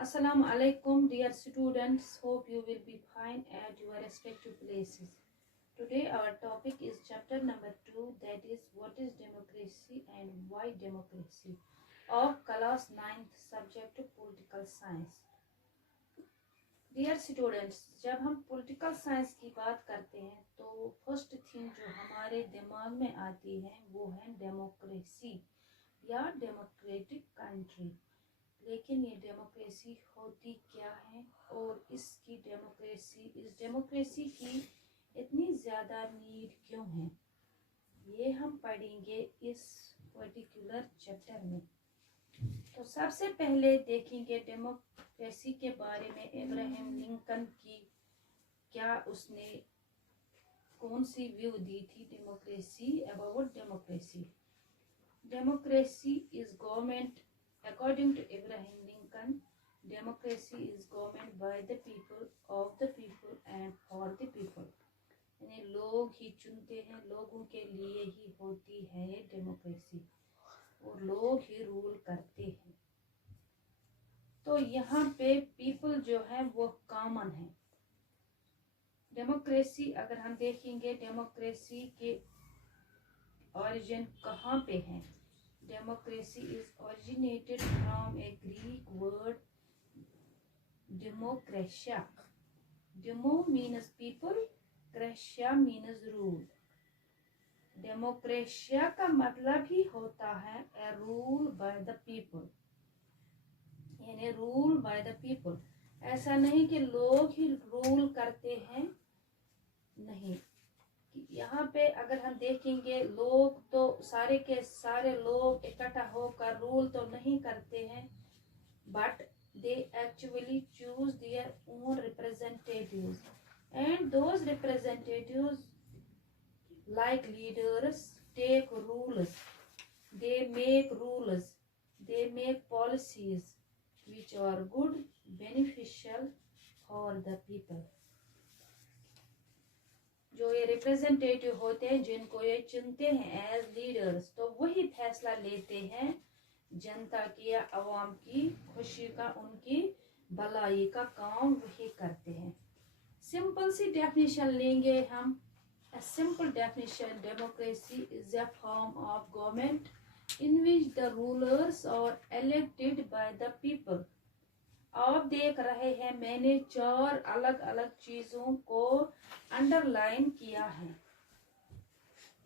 Assalamu alaikum, dear students. Hope you will be fine at your respective places. Today our topic is chapter number 2, that is what is democracy and why democracy, of class 9th subject political science. Dear students, जब हम political science की बात करते हैं तो first thing जो हमारे दिमाग में आती है वो है डेमोक्रेसी या डेमोक्रेटिक कंट्री। लेकिन ये डेमोक्रेसी होती क्या है और इस डेमोक्रेसी की इतनी ज़्यादा नीड क्यों है, ये हम पढ़ेंगे इस पर्टिकुलर चैप्टर में। तो सबसे पहले देखेंगे डेमोक्रेसी के बारे में इब्राहिम लिंकन की क्या उसने कौन सी व्यू दी थी democracy about democracy. Democracy is government according to Abraham Lincoln, democracy is government by the people, of the people and for the people। यानी लोग ही चुनते हैं, लोगों के लिए ही होती है ये डेमोक्रेसी और लोग ही रूल करते हैं। तो यहाँ पे पीपल जो है वो कॉमन है। डेमोक्रेसी अगर हम देखेंगे डेमोक्रेसी के ओरिजिन कहाँ पे है। Democracy is originated from a Greek word demokratia. Demo means people, kratia means rule. Democratia का मतलब ही होता है a rule by the people, यानी rule by the people। ऐसा नहीं कि लोग ही रूल करते हैं, नहीं। यहाँ पे अगर हम देखेंगे लोग तो सारे के सारे लोग इकट्ठा होकर रूल तो नहीं करते हैं, but they actually choose their own representatives and those representatives like leaders take rules, they make policies which are good, beneficial for the people। जो ये रिप्रेजेंटेटिव होते हैं जिनको ये चुनते हैं एज लीडर्स, तो वही फैसला लेते हैं जनता की या अवाम की खुशी का, उनकी भलाई का काम वही करते हैं। सिंपल सी डेफिनेशन लेंगे हम। A simple definition, democracy is a form of government in which the rulers are elected by the people। आप देख रहे हैं मैंने 4 अलग अलग चीजों को अंडरलाइन किया है।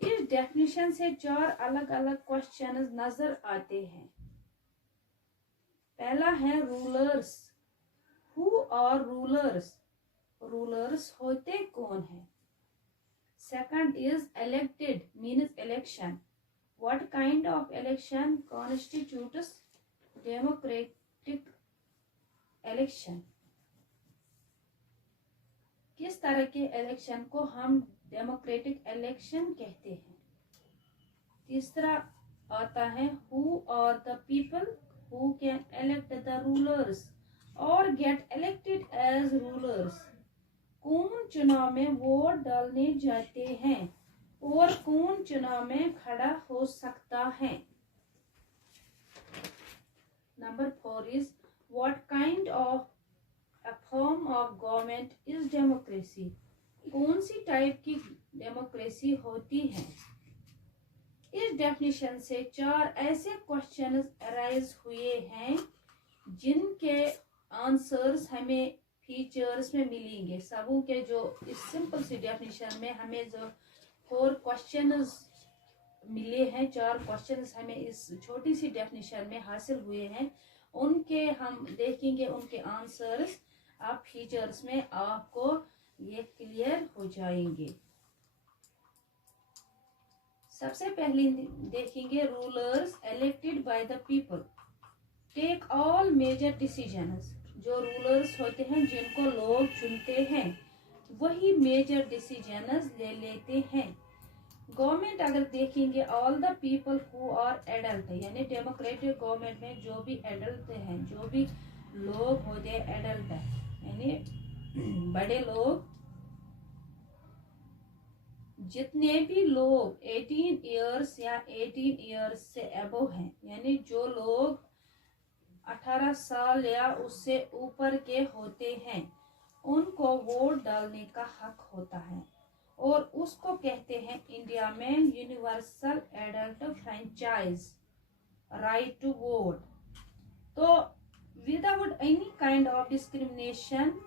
इस डेफिनेशन से 4 अलग अलग क्वेश्चन नजर आते हैं। पहला है rulers. Who are rulers, rulers होते कौन है। Second is elected means election. What kind of election constitutes democratic election, किस तरह के इलेक्शन को हम डेमोक्रेटिक इलेक्शन कहते हैं। तीसरा आता है who are the people who can elect the rulers और गेट इलेक्टेड एज रूलर्स। कौन चुनाव में वोट डालने जाते हैं और कौन चुनाव में खड़ा हो सकता है। Number 4 is What kind of a form of government is democracy? कौन सी टाइप की डेमोक्रेसी होती है। इस डेफिनेशन से 4 ऐसे क्वेश्चंस अराइज हुए हैं जिनके आंसर्स हमें फीचर्स में मिलेंगे। सबों के जो इस सिंपल सी डेफिनेशन में हमें जो 4 क्वेश्चंस मिले हैं, 4 क्वेश्चंस हमें इस छोटी सी डेफिनेशन में हासिल हुए हैं, उनके हम देखेंगे उनके आंसर्स। आप फीचर्स में आपको ये क्लियर हो जाएंगे। सबसे पहले देखेंगे rulers elected by the people take all major decisions. जो रूलर्स होते हैं जिनको लोग चुनते हैं वही मेजर डिसीजंस ले लेते हैं। गवर्नमेंट अगर देखेंगे all the people who are adult, यानी डेमोक्रेटिक गवर्नमेंट में जो भी एडल्ट हैं, जो भी लोग होते हैं एडल्ट है, यानी बड़े लोग, जितने भी लोग 18 इयर्स या 18 इयर्स से अबव हैं, यानी जो लोग 18 साल या उससे ऊपर के होते हैं उनको वोट डालने का हक होता है और उसको कहते हैं इंडिया में universal adult franchise right to vote. तो without any kind of discrimination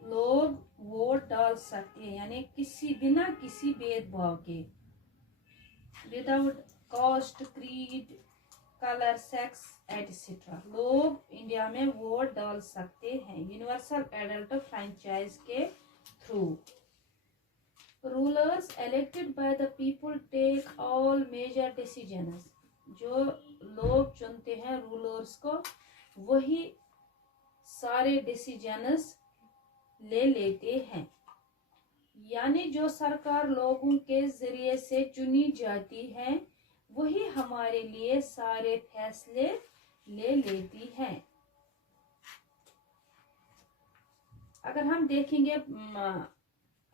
लोग वोट डाल सकते हैं, यानी बिना किसी भेदभाव के, without caste, creed, colour, sex etcetera लोग इंडिया में वोट डाल सकते हैं यूनिवर्सल एडल्ट फ्रेंचाइज के through. Rulers elected by the people take all major decisions, जो लोग चुनते हैं रूलर्स को वही सारे डिसीजंस ले लेते हैं, यानी जो सरकार लोगों के जरिए से चुनी जाती है वही हमारे लिए सारे फैसले ले लेती है। अगर हम देखेंगे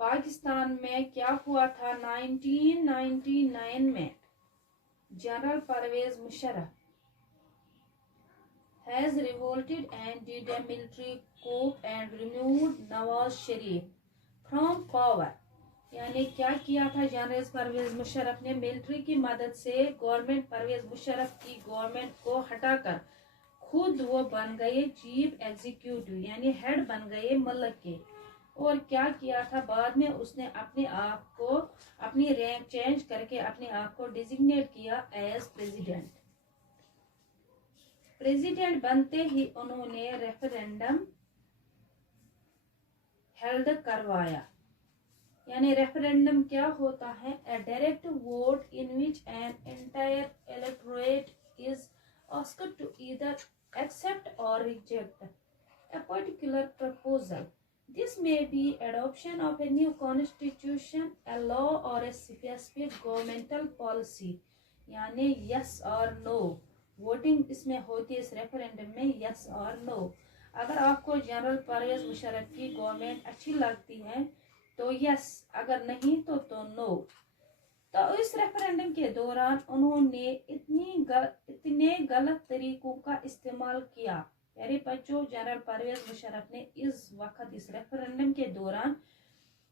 पाकिस्तान में क्या हुआ था 1999 में, general Pervez Musharraf has revolted and did a military coup and removed Nawaz Sharif from power, यानी क्या किया था जनरल परवेज मुशर्रफ ने, मिलिट्री की मदद से गवर्नमेंट परवेज मुशर्रफ की गवर्नमेंट को हटाकर खुद वो बन गए चीफ एग्जीक्यूटिव, यानी हेड बन गए मुल्क के। और क्या किया था बाद में उसने अपने आप को अपनी रैंक चेंज करके अपने आप को डिजिग्नेट किया एज प्रेसिडेंट। प्रेसिडेंट बनते ही उन्होंने रेफरेंडम हेल्ड करवाया, यानी रेफरेंडम क्या होता है, a direct vote in which an entire electorate is asked to either accept or reject a particular proposal. This may be adoption of a new constitution, a law or a specific governmental policy, यानी yes or no voting इसमें होती है इस referendum में, yes और no। अगर आपको general Pervez Musharraf की गवर्नमेंट अच्छी लगती है तो यस, अगर नहीं तो नो। तो इस रेफरेंडम के दौरान उन्होंने इतने गलत तरीकों का इस्तेमाल किया, यानी बच्चों जनरल परवेज मुशर्रफ ने इस वक्त इस रेफरेंडम के दौरान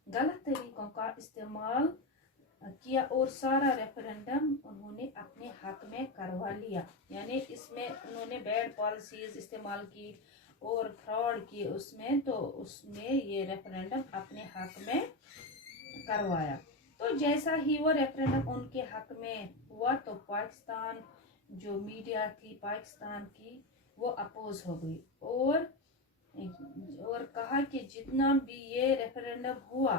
गलत तरीकों का इस्तेमाल किया और सारा रेफरेंडम उन्होंने अपने हक में करवा लिया, यानी इसमें उन्होंने बैड पॉलिसीज इस्तेमाल की और फ्रॉड की उसमें, तो उसमें ये रेफरेंडम अपने हक में करवाया। तो जैसा ही वो रेफरेंडम उनके हक में हुआ तो पाकिस्तान जो मीडिया थी पाकिस्तान की वो अपोज हो गई और कहा कि जितना भी ये रेफरेंडम हुआ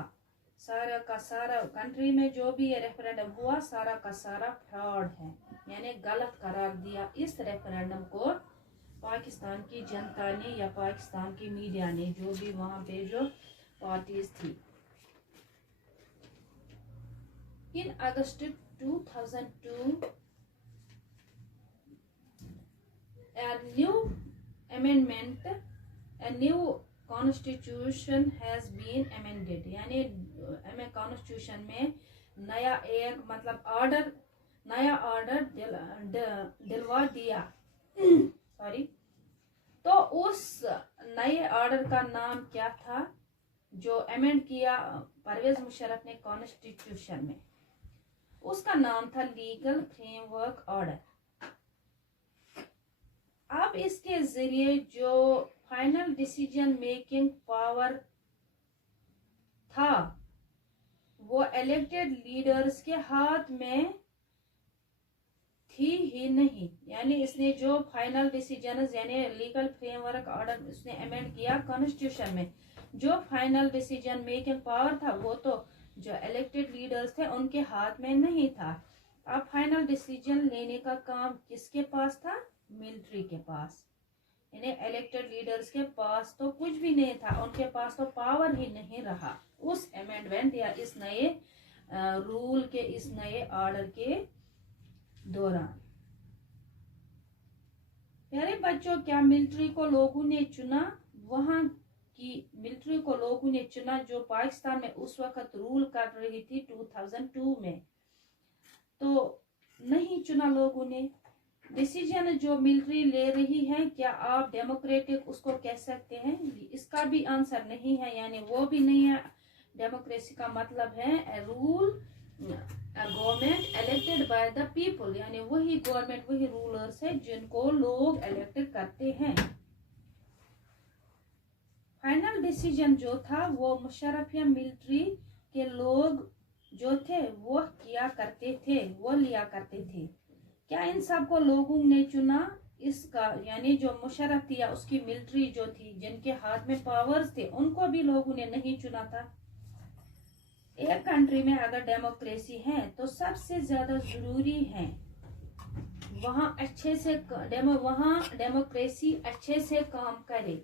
सारा का सारा कंट्री में जो भी ये रेफरेंडम हुआ सारा का सारा फ्रॉड है, यानी गलत करार दिया इस रेफरेंडम को पाकिस्तान की जनता ने या पाकिस्तान की मीडिया ने, जो भी वहां पे जो पार्टीज थी। इन अगस्त 2002 a new constitution has been amended, यानी कॉन्स्टिट्यूशन में नया एक मतलब नया ऑर्डर दिलवा दिया सॉरी। तो उस नए ऑर्डर का नाम क्या था जो अमेंड किया परवेज मुशर्रफ ने कॉन्स्टिट्यूशन में, उसका नाम था लीगल फ्रेमवर्क ऑर्डर। अब इसके जरिए जो फाइनल डिसीजन मेकिंग पावर था वो इलेक्टेड लीडर्स के हाथ में थी ही नहीं, यानी इसने जो फाइनल डिसीजन यानी लीगल फ्रेमवर्क ऑर्डर उसने अमेंड किया कॉन्स्टिट्यूशन में, जो फाइनल डिसीजन मेकिंग पावर था वो तो जो इलेक्टेड लीडर्स थे उनके हाथ में नहीं था। अब फाइनल डिसीजन लेने का काम किसके पास था, मिलिट्री के पास, यानी इलेक्टेड लीडर्स के पास तो कुछ भी नहीं था, उनके पास तो पावर ही नहीं रहा उस अमेंडमेंट या इस नए रूल के इस नए ऑर्डर के दौरान। प्यारे बच्चों, क्या मिलिट्री को लोगों ने चुना, वहां की मिलिट्री को लोगों ने चुना जो पाकिस्तान में उस वक्त रूल कर रही थी 2002 में, तो नहीं चुना लोगों ने। डिसीजन जो मिलिट्री ले रही है, क्या आप डेमोक्रेटिक उसको कह सकते हैं? इसका भी आंसर नहीं है, यानी वो भी नहीं है। डेमोक्रेसी का मतलब है rule government elected by the people, यानी वही गवर्नमेंट वही रूलर्स है जिनको लोग इलेक्ट करते हैं। फाइनल डिसीजन जो था वो मुशर्रफ या मिलिट्री के लोग जो थे वो किया करते थे, वो लिया करते थे। क्या इन सबको लोगों ने चुना? इसका यानी जो मुशर्रफ थी या उसकी मिलिट्री जो थी जिनके हाथ में पावर्स थे, उनको भी लोगों ने नहीं चुना था। एक कंट्री में अगर डेमोक्रेसी है तो सबसे ज्यादा जरूरी है वहाँ अच्छे से वहाँ डेमोक्रेसी अच्छे से काम करे।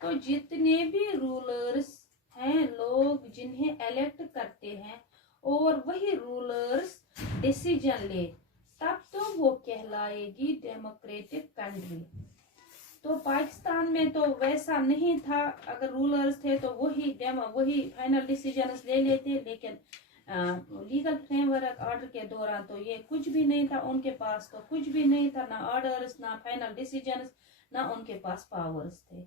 तो जितने भी रूलर्स हैं, लोग जिन्हें इलेक्ट करते हैं और वही रूलर्स डिसीजन ले, तब तो वो कहलाएगी डेमोक्रेटिक कंट्री। तो पाकिस्तान में तो वैसा नहीं था, अगर रूलर्स थे तो वही फाइनल डिसीजन ले लेते, लेकिन लीगल फ्रेमवर्क ऑर्डर के दौरान तो ये कुछ भी नहीं था, उनके पास तो कुछ भी नहीं था, ना ऑर्डर्स ना फाइनल डिसीजन, ना उनके पास पावर्स थे।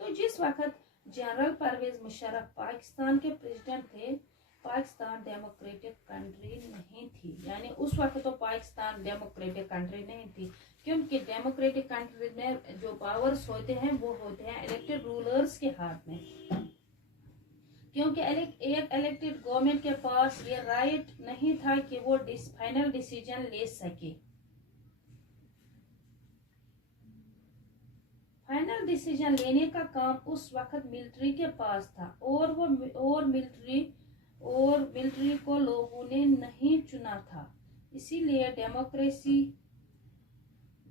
तो जिस वक्त जनरल परवेज मुशर्रफ पाकिस्तान के प्रेसिडेंट थे, पाकिस्तान डेमोक्रेटिक कंट्री नहीं थी, यानी उस वक्त तो पाकिस्तान डेमोक्रेटिक कंट्री नहीं थी, क्योंकि डेमोक्रेटिक कंट्री में जो पावर्स होते हैं वो होते हैं इलेक्टेड रूलर्स के हाथ में, क्योंकि एक इलेक्टेड गवर्नमेंट के पास ये राइट नहीं था कि वो फाइनल डिसीजन ले सके। फाइनल डिसीजन लेने का काम उस वक्त मिलिट्री के पास था, और मिलिट्री को लोगों ने नहीं चुना था। इसीलिए डेमोक्रेसी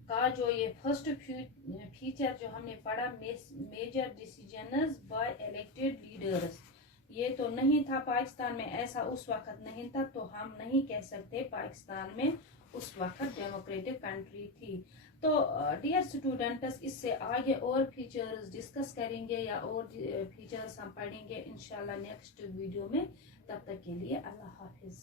का जो ये फर्स्ट फीचर जो हमने पढ़ा, major decisions by elected leaders, ये तो नहीं था पाकिस्तान में, ऐसा उस वक्त नहीं था, तो हम नहीं कह सकते पाकिस्तान में उस वक्त डेमोक्रेटिक कंट्री थी। तो डियर स्टूडेंट्स, इससे आगे और फीचर्स डिस्कस करेंगे या और फीचर्स हम पढ़ेंगे इंशाल्लाह नेक्स्ट वीडियो में। तब तक के लिए अल्लाह हाफिज।